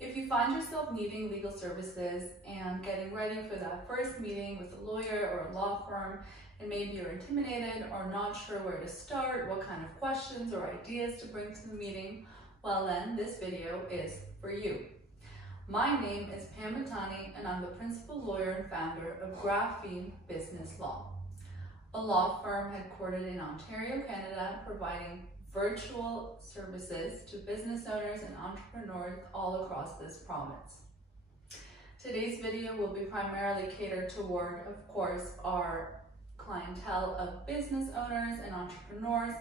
If you find yourself needing legal services and getting ready for that first meeting with a lawyer or a law firm, and maybe you're intimidated or not sure where to start, what kind of questions or ideas to bring to the meeting, well then, this video is for you. My name is Pamela Metani, and I'm the principal lawyer and founder of Graphene Business Law, a law firm headquartered in Ontario, Canada, providing virtual services to business owners and entrepreneurs all across this province. Today's video will be primarily catered toward, of course, our clientele of business owners and entrepreneurs,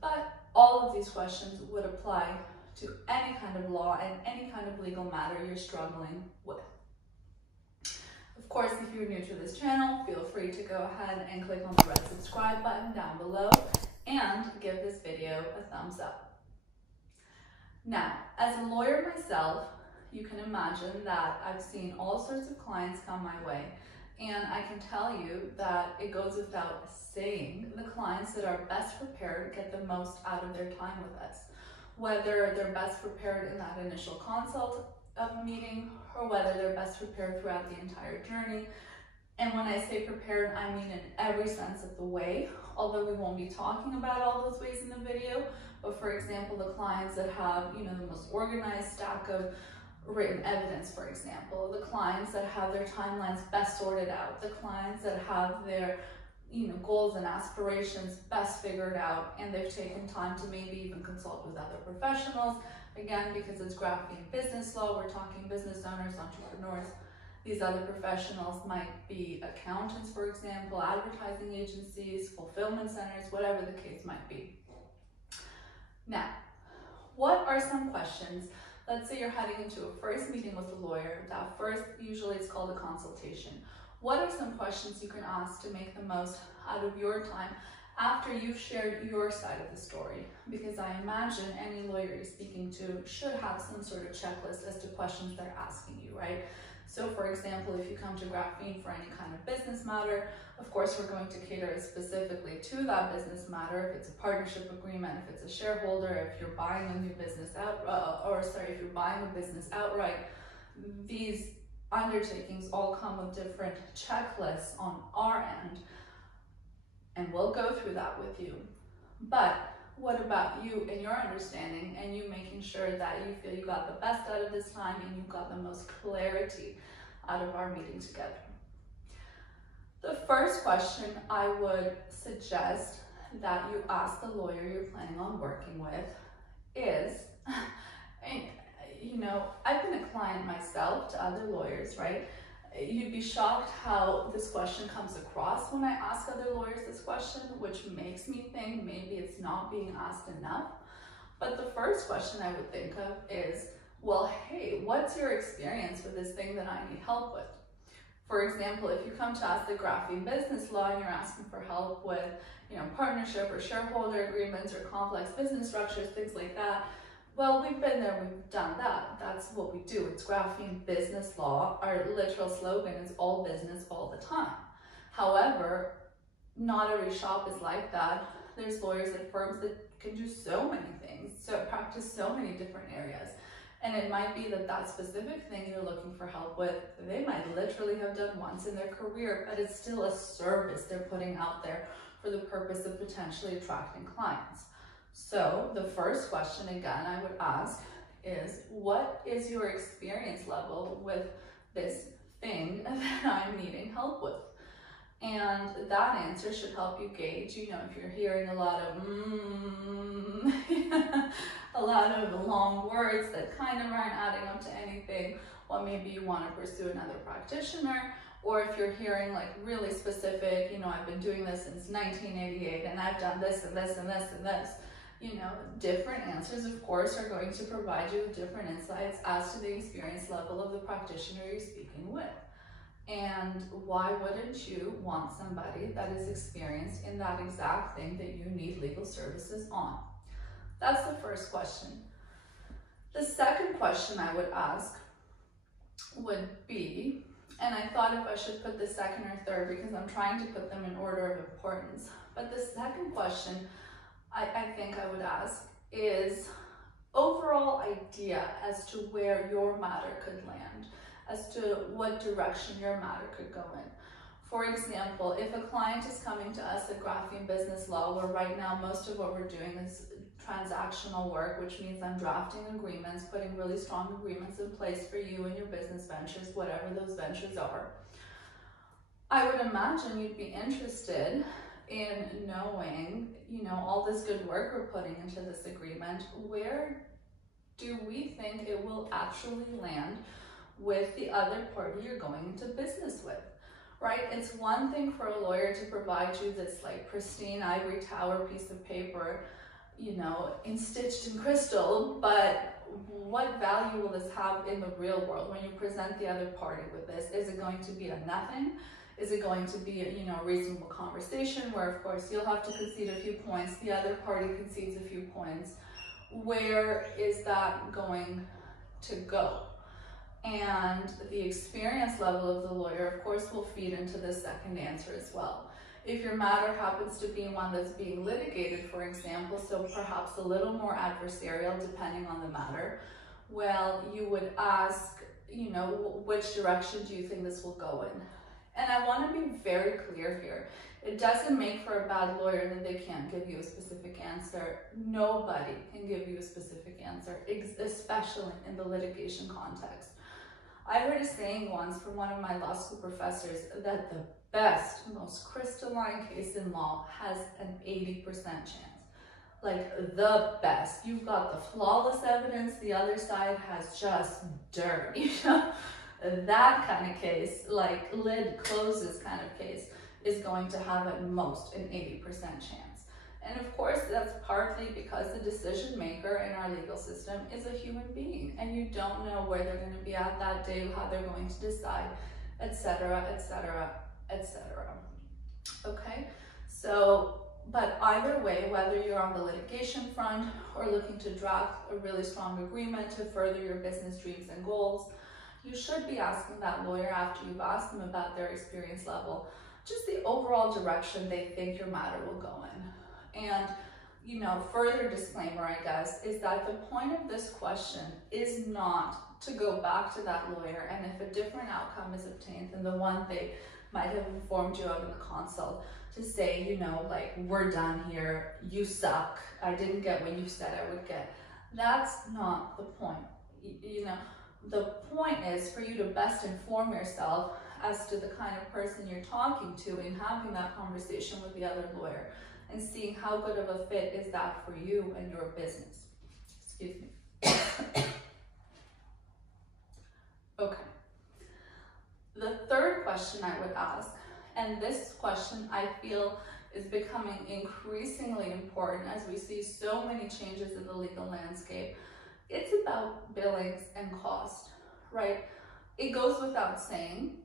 but all of these questions would apply to any kind of law and any kind of legal matter you're struggling with. Of course, if you're new to this channel, feel free to go ahead and click on the red subscribe button down below and give this video a thumbs up. Now, as a lawyer myself, you can imagine that I've seen all sorts of clients come my way, and I can tell you that it goes without saying, the clients that are best prepared get the most out of their time with us, whether they're best prepared in that initial consult of a meeting or whether they're best prepared throughout the entire journey. And when I say prepared, I mean in every sense of the way, although we won't be talking about all those ways in the video. But for example, the clients that have, the most organized stack of written evidence, for example, the clients that have their timelines best sorted out, the clients that have their goals and aspirations best figured out, and they've taken time to maybe even consult with other professionals. Again, because it's Graphene Business Law, we're talking business owners, entrepreneurs. These other professionals might be accountants, for example, advertising agencies, fulfillment centers, whatever the case might be. Now, what are some questions? Let's say you're heading into a first meeting with a lawyer. That first, usually it's called a consultation. What are some questions you can ask to make the most out of your time after you've shared your side of the story? Because I imagine any lawyer you're speaking to should have some sort of checklist as to questions they're asking you, right? So for example, if you come to Graphene for any kind of business matter, of course, we're going to cater specifically to that business matter. If it's a partnership agreement, if it's a shareholder, if you're buying a new business if you're buying a business outright, these undertakings all come with different checklists on our end, and we'll go through that with you. But what about you and your understanding and you making sure that you feel you got the best out of this time and you got the most clarity out of our meeting together? The first question I would suggest that you ask the lawyer you're planning on working with is, I've been a client myself to other lawyers, right? You'd be shocked how this question comes across when I ask other lawyers this question, which makes me think maybe it's not being asked enough. But the first question I would think of is, well, hey, what's your experience with this thing that I need help with? For example, if you come to us at Graphene Business Law and you're asking for help with, partnership or shareholder agreements or complex business structures, things like that, well, we've been there, we've done that. That's what we do. It's Graphene Business Law. Our literal slogan is all business all the time. However, not every shop is like that. There's lawyers at firms that can do so many things, so practice so many different areas. And it might be that specific thing you're looking for help with, they might literally have done once in their career, but it's still a service they're putting out there for the purpose of potentially attracting clients. So the first question, again, I would ask is, what is your experience level with this thing that I'm needing help with? And that answer should help you gauge, if you're hearing a lot of a lot of long words that kind of aren't adding up to anything, well, maybe you want to pursue another practitioner. Or if you're hearing like really specific, I've been doing this since 1988 and I've done this and this and this and this. Different answers, of course, are going to provide you with different insights as to the experience level of the practitioner you're speaking with. And why wouldn't you want somebody that is experienced in that exact thing that you need legal services on? That's the first question. The second question I would ask would be, and I thought if I should put the second or third because I'm trying to put them in order of importance, but the second question I think I would ask is, overall idea as to where your matter could land, as to what direction your matter could go in. For example, if a client is coming to us at Graphene Business Law, where right now most of what we're doing is transactional work, which means I'm drafting agreements, putting really strong agreements in place for you and your business ventures, whatever those ventures are. I would imagine you'd be interested in knowing, all this good work we're putting into this agreement, where do we think it will actually land with the other party you're going into business with, right? It's one thing for a lawyer to provide you this like pristine ivory tower piece of paper, stitched in crystal, but what value will this have in the real world when you present the other party with this? Is it going to be a nothing? Is it going to be a reasonable conversation where, of course, you'll have to concede a few points, the other party concedes a few points? Where is that going to go? And the experience level of the lawyer, of course, will feed into the second answer as well. If your matter happens to be one that's being litigated, for example, so perhaps a little more adversarial depending on the matter, well, you would ask, which direction do you think this will go in? And I want to be very clear here. It doesn't make for a bad lawyer that they can't give you a specific answer. Nobody can give you a specific answer, especially in the litigation context. I heard a saying once from one of my law school professors that the best, most crystalline case in law has an 80% chance. Like the best. You've got the flawless evidence, the other side has just dirt, That kind of case, like lid closes kind of case, is going to have at most an 80% chance. And of course, that's partly because the decision maker in our legal system is a human being, and you don't know where they're going to be at that day, how they're going to decide, etc., etc., etc. Okay, so, but either way, whether you're on the litigation front or looking to draft a really strong agreement to further your business dreams and goals, you should be asking that lawyer, after you've asked them about their experience level, just the overall direction they think your matter will go in. And, further disclaimer, I guess, is that the point of this question is not to go back to that lawyer, and if a different outcome is obtained than the one they might have informed you of in the consult, to say, like, we're done here, you suck, I didn't get what you said I would get. That's not the point. The point is for you to best inform yourself as to the kind of person you're talking to in having that conversation with the other lawyer, and seeing how good of a fit is that for you and your business. Excuse me. Okay. The third question I would ask, and this question I feel is becoming increasingly important as we see so many changes in the legal landscape, it's about billings and cost, right? It goes without saying,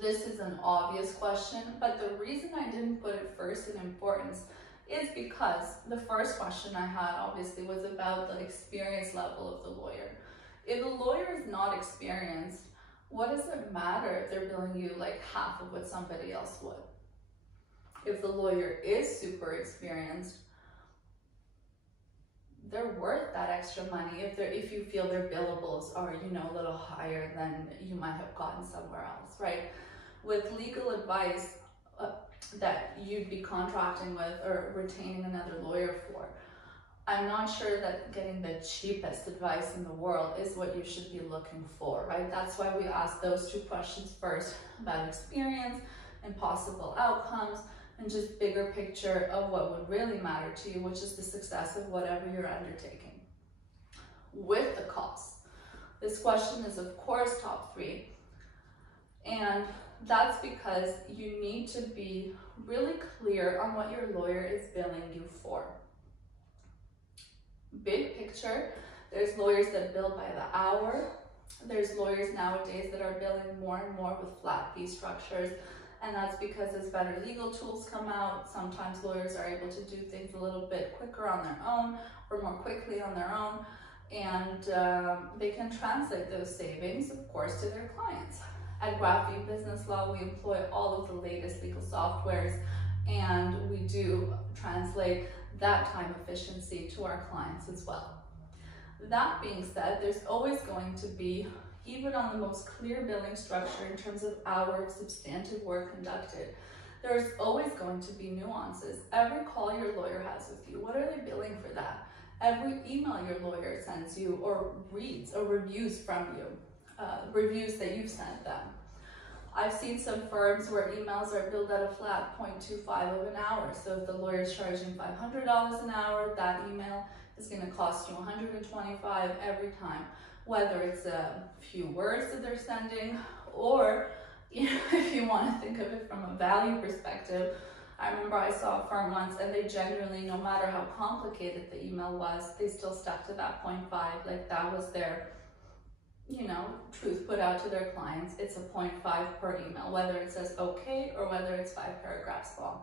this is an obvious question, but the reason I didn't put it first in importance is because the first question I had obviously was about the experience level of the lawyer. If a lawyer is not experienced, what does it matter if they're billing you like half of what somebody else would? If the lawyer is super experienced, they're worth that extra money if you feel their billables are, a little higher than you might have gotten somewhere else, right? With legal advice that you'd be contracting with or retaining another lawyer for, I'm not sure that getting the cheapest advice in the world is what you should be looking for, right? That's why we ask those two questions first, about experience and possible outcomes, and just bigger picture of what would really matter to you, which is the success of whatever you're undertaking. With the costs, this question is of course top 3, and that's because you need to be really clear on what your lawyer is billing you for. Big picture, there's lawyers that bill by the hour. There's lawyers nowadays that are billing more and more with flat fee structures. And that's because as better legal tools come out, sometimes lawyers are able to do things a little bit quicker on their own or more quickly on their own. And they can translate those savings, of course, to their clients. At Graphene Business Law, we employ all of the latest legal softwares, and we do translate that time efficiency to our clients as well. That being said, there's always going to be, even on the most clear billing structure in terms of hour of substantive work conducted, there's always going to be nuances. Every call your lawyer has with you, what are they billing for that? Every email your lawyer sends you or reads or reviews from you, reviews that you've sent them. I've seen some firms where emails are billed at a flat 0.25 of an hour. So if the lawyer is charging $500 an hour, that email is going to cost you $125 every time. Whether it's a few words that they're sending, or if you want to think of it from a value perspective, I remember I saw a firm once and they genuinely, no matter how complicated the email was, they still stuck to that 0.5. Like that was their, truth put out to their clients. It's a 0.5 per email, whether it says okay or whether it's 5 paragraphs long.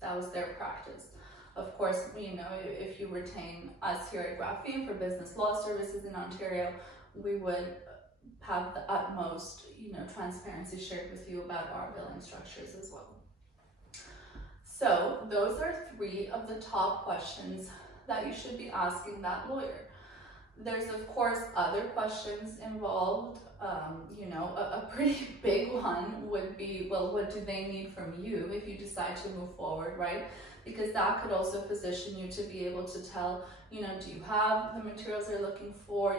That was their practice. Of course, if you retain us here at Graphene for business law services in Ontario, we would have the utmost, transparency shared with you about our billing structures as well. So those are 3 of the top questions that you should be asking that lawyer. There's of course other questions involved. A pretty big one would be, well, what do they need from you if you decide to move forward, right? Because that could also position you to be able to tell, do you have the materials they're looking for,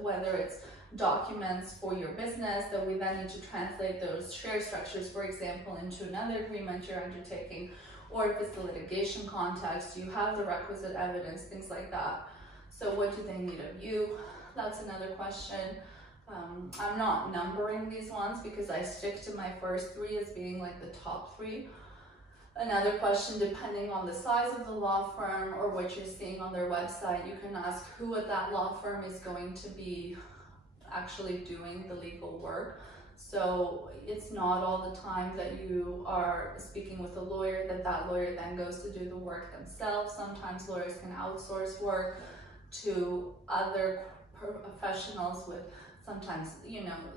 whether it's documents for your business that we then need to translate those share structures, for example, into another agreement you're undertaking, or if it's the litigation context, do you have the requisite evidence, things like that. So what do they need of you? That's another question. I'm not numbering these ones because I stick to my first 3 as being like the top 3. Another question, depending on the size of the law firm or what you're seeing on their website, you can ask who at that law firm is going to be actually doing the legal work. So it's not all the time that you are speaking with a lawyer that lawyer then goes to do the work themselves. Sometimes lawyers can outsource work to other professionals with sometimes,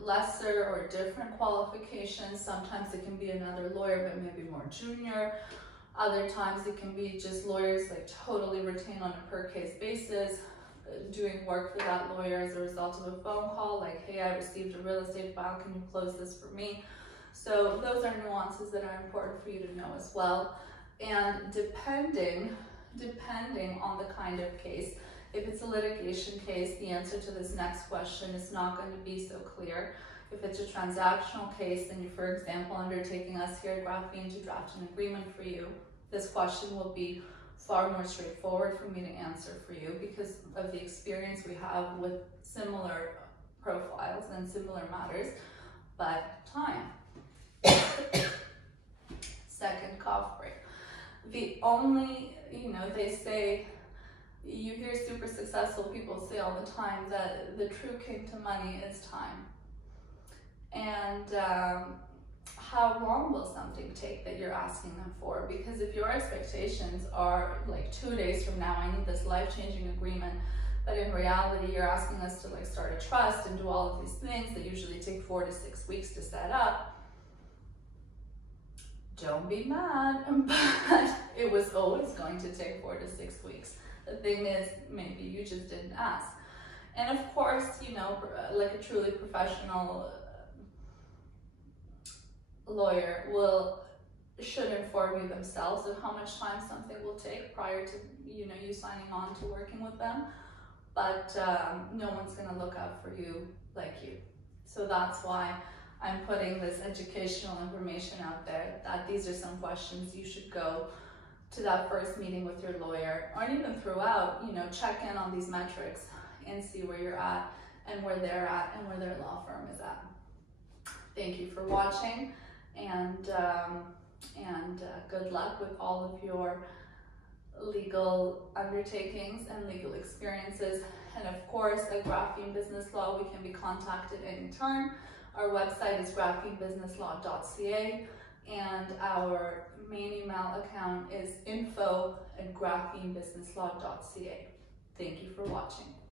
lesser or different qualifications. Sometimes it can be another lawyer, but maybe more junior. Other times it can be just lawyers like totally retained on a per case basis, doing work for that lawyer as a result of a phone call, like, hey, I received a real estate file, can you close this for me? So those are nuances that are important for you to know as well. And depending on the kind of case, if it's a litigation case, the answer to this next question is not going to be so clear. If it's a transactional case, then you're, for example, undertaking us here at Graphene to draft an agreement for you, this question will be far more straightforward for me to answer for you because of the experience we have with similar profiles and similar matters, but time. Second cough break. The only, they say, you hear super successful people say all the time that the true king to money is time. And how long will something take that you're asking them for? Because if your expectations are like 2 days from now, I need this life-changing agreement, but in reality, you're asking us to like start a trust and do all of these things that usually take 4 to 6 weeks to set up, don't be mad, but it was always going to take 4 to 6 weeks. The thing is, maybe you just didn't ask. And of course, like a truly professional lawyer should inform you themselves of how much time something will take prior to you signing on to working with them. But no one's going to look out for you like you. So that's why I'm putting this educational information out there, that these are some questions you should go to that first meeting with your lawyer, or even throughout, check in on these metrics and see where you're at and where they're at and where their law firm is at. Thank you for watching, and good luck with all of your legal undertakings and legal experiences. And of course, at Graphene Business Law, we can be contacted anytime. Our website is graphenebusinesslaw.ca, and our main email account is info@graphenebusinesslaw.ca. Thank you for watching.